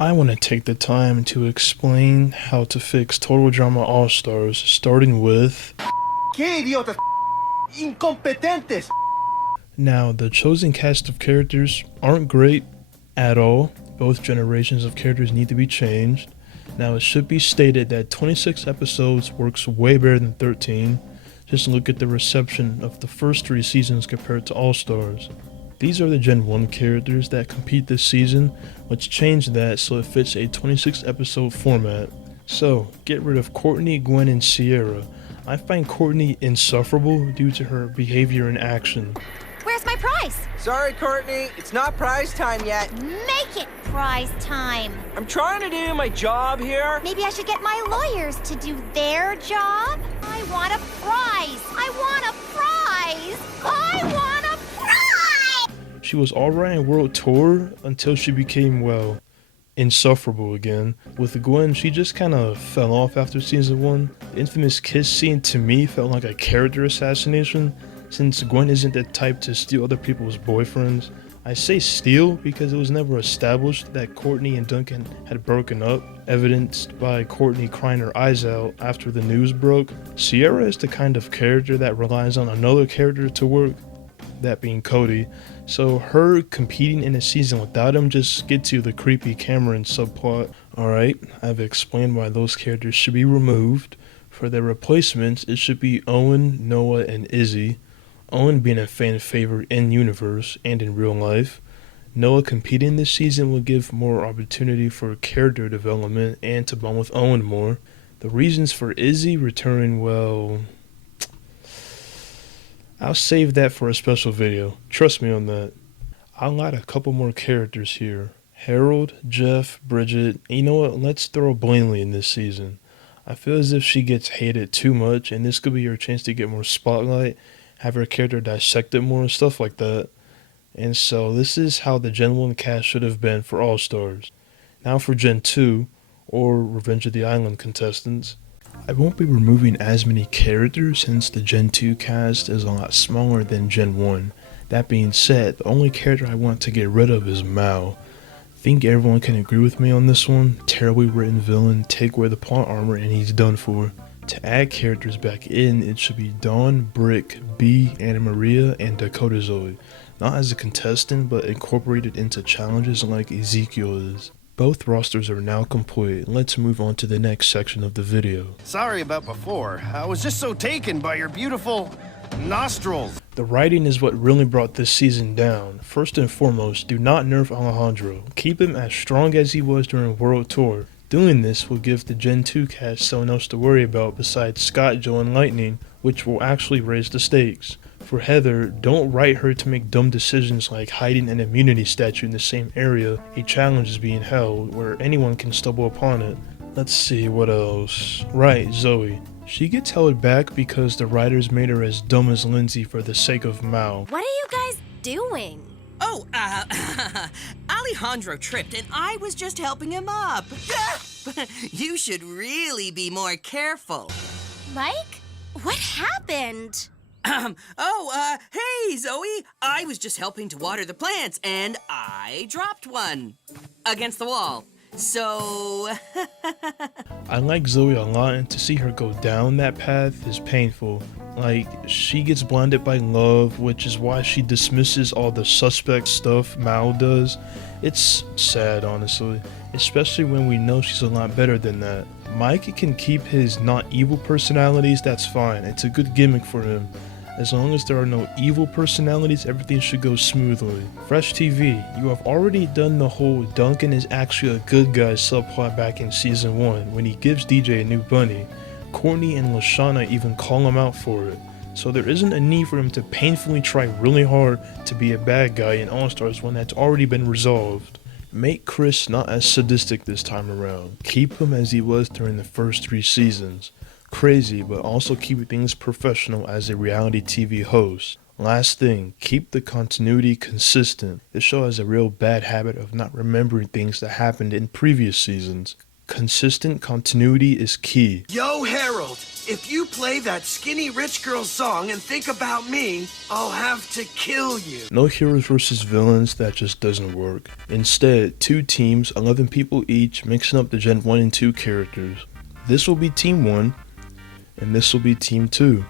I want to take the time to explain how to fix Total Drama All-Stars, starting with... ¿Qué idiotas? Incompetentes! Now, the chosen cast of characters aren't great at all. Both generations of characters need to be changed. Now, it should be stated that 26 episodes works way better than 13. Just look at the reception of the first 3 seasons compared to All-Stars. These are the Gen 1 characters that compete this season. Let's change that so it fits a 26 episode format. So, get rid of Courtney, Gwen, and Sierra. I find Courtney insufferable due to her behavior and action. Where's my prize? Sorry, Courtney, it's not prize time yet. Make it prize time. I'm trying to do my job here. Maybe I should get my lawyers to do their job. I want a prize. I want a prize. I want a prize. She was alright in World Tour until she became, well, insufferable again. With Gwen, she just kinda fell off after season 1. The infamous kiss scene to me felt like a character assassination, since Gwen isn't the type to steal other people's boyfriends. I say steal because it was never established that Courtney and Duncan had broken up, evidenced by Courtney crying her eyes out after the news broke. Sierra is the kind of character that relies on another character to work, that being Cody, so her competing in a season without him just gets you the creepy Cameron subplot. Alright, I've explained why those characters should be removed. For their replacements, it should be Owen, Noah, and Izzy. Owen being a fan favorite in universe and in real life. Noah competing this season will give more opportunity for character development and to bond with Owen more. The reasons for Izzy returning, well, I'll save that for a special video. Trust me on that. I'll add a couple more characters here. Harold, Jeff, Bridget. And you know what? Let's throw Blanley in this season. I feel as if she gets hated too much, and this could be your chance to get more spotlight, have her character dissected more and stuff like that. And so this is how the Gen 1 cast should have been for All-Stars. Now for Gen 2, or Revenge of the Island contestants. I won't be removing as many characters since the Gen 2 cast is a lot smaller than Gen 1. That being said, the only character I want to get rid of is Mao. Think everyone can agree with me on this one. Terribly written villain, take away the plot armor and he's done for. To add characters back in, it should be Dawn, Brick, B, Anna Maria, and Dakota Zoe. Not as a contestant, but incorporated into challenges like Ezekiel is. Both rosters are now complete. Let's move on to the next section of the video. Sorry about before. I was just so taken by your beautiful nostrils. The writing is what really brought this season down. First and foremost, do not nerf Alejandro. Keep him as strong as he was during World Tour. Doing this will give the Gen 2 cast someone else to worry about besides Scott, Joe, and Lightning, which will actually raise the stakes. For Heather, don't write her to make dumb decisions like hiding an immunity statue in the same area a challenge is being held, where anyone can stumble upon it. Let's see, what else? Right, Zoe. She gets held back because the writers made her as dumb as Lindsay for the sake of Mao. What are you guys doing? Oh, Alejandro tripped and I was just helping him up. You should really be more careful. Mike? What happened? Hey, Zoe. I was just helping to water the plants and I dropped one against the wall. So... I like Zoe a lot, and to see her go down that path is painful. Like, she gets blinded by love, which is why she dismisses all the suspect stuff Mao does. It's sad, honestly, especially when we know she's a lot better than that. Mike can keep his not evil personalities, that's fine. It's a good gimmick for him. As long as there are no evil personalities, everything should go smoothly. Fresh TV, you have already done the whole Duncan is actually a good guy subplot back in season 1 when he gives DJ a new bunny. Courtney and Lashana even call him out for it. So there isn't a need for him to painfully try really hard to be a bad guy in All-Stars when that's already been resolved. Make Chris not as sadistic this time around. Keep him as he was during the first 3 seasons. Crazy, but also keep things professional as a reality TV host. Last thing, keep the continuity consistent. This show has a real bad habit of not remembering things that happened in previous seasons. Consistent continuity is key. Yo, Harold, if if you play that skinny rich girl song and think about me, I'll have to kill you. No heroes versus villains, that just doesn't work. Instead, 2 teams, 11 people each, mixing up the Gen 1 and 2 characters. This will be Team 1, and this will be Team 2.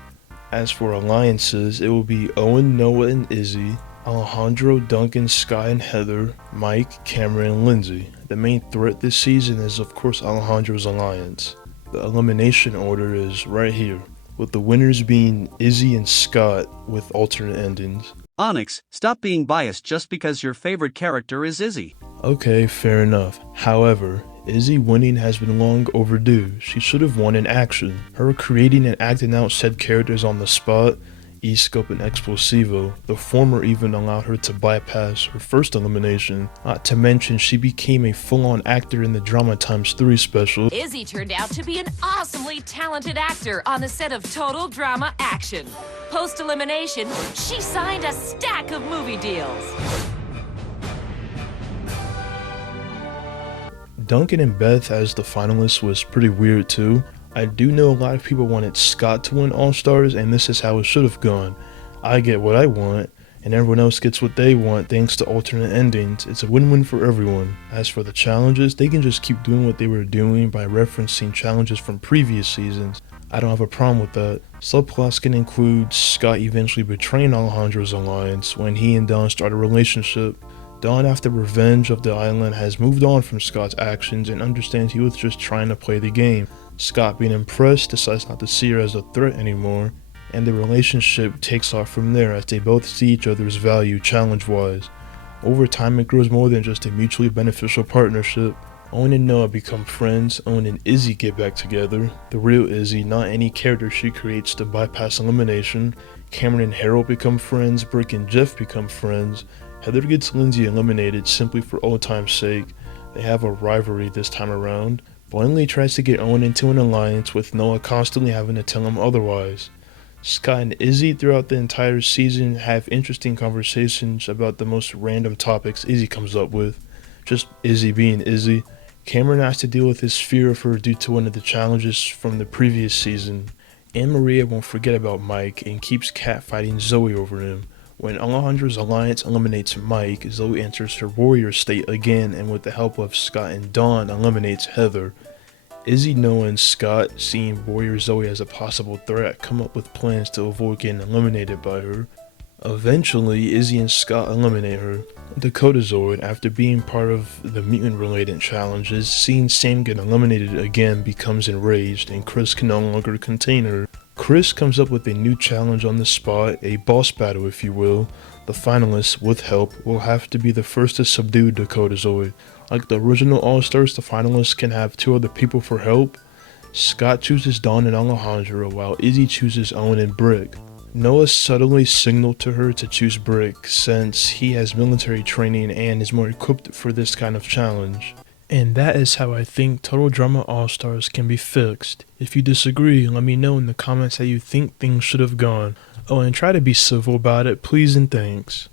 As for alliances, it will be Owen, Noah, and Izzy, Alejandro, Duncan, Sky, and Heather, Mike, Cameron, and Lindsay. The main threat this season is of course Alejandro's alliance. The elimination order is right here, with the winners being Izzy and Scott with alternate endings. Onyx, stop being biased just because your favorite character is Izzy. Okay, fair enough. However, Izzy winning has been long overdue. She should have won in action. Her creating and acting out said characters on the spot, E-Scope and Explosivo, the former even allowed her to bypass her first elimination. Not to mention she became a full-on actor in the Drama x3 special. Izzy turned out to be an awesomely talented actor on the set of Total Drama Action. Post-elimination, she signed a stack of movie deals. Duncan and Beth as the finalists was pretty weird too. I do know a lot of people wanted Scott to win All-Stars, and this is how it should have gone. I get what I want, and everyone else gets what they want thanks to alternate endings. It's a win-win for everyone. As for the challenges, they can just keep doing what they were doing by referencing challenges from previous seasons. I don't have a problem with that. Subplots can include Scott eventually betraying Alejandro's alliance when he and Dawn start a relationship. Dawn, after revenge of the island, has moved on from Scott's actions and understands he was just trying to play the game. Scott, being impressed, decides not to see her as a threat anymore, and the relationship takes off from there as they both see each other's value challenge-wise. Over time, it grows more than just a mutually beneficial partnership. Owen and Noah become friends, Owen and Izzy get back together, the real Izzy, not any character she creates to bypass elimination. Cameron and Harold become friends, Brick and Jeff become friends, Heather gets Lindsay eliminated simply for old time's sake. They have a rivalry this time around. Blandly tries to get Owen into an alliance, with Noah constantly having to tell him otherwise. Scott and Izzy throughout the entire season have interesting conversations about the most random topics Izzy comes up with. Just Izzy being Izzy. Cameron has to deal with his fear of her due to one of the challenges from the previous season. And Maria won't forget about Mike and keeps catfighting Zoe over him. When Alejandro's alliance eliminates Mike, Zoe enters her warrior state again, and with the help of Scott and Dawn, eliminates Heather. Izzy, Noah, and Scott, seeing warrior Zoe as a possible threat, come up with plans to avoid getting eliminated by her. Eventually, Izzy and Scott eliminate her. Dakota Zoid, after being part of the mutant-related challenges, seeing Sam get eliminated again, becomes enraged, and Chris can no longer contain her. Chris comes up with a new challenge on the spot, a boss battle if you will. The finalists, with help, will have to be the first to subdue Dakota Zoid. Like the original All-Stars, the finalists can have 2 other people for help. Scott chooses Dawn and Alejandro, while Izzy chooses Owen and Brick. Noah subtly signaled to her to choose Brick, since he has military training and is more equipped for this kind of challenge. And that is how I think Total Drama All-Stars can be fixed. If you disagree, let me know in the comments how you think things should have gone. Oh, and try to be civil about it, please and thanks.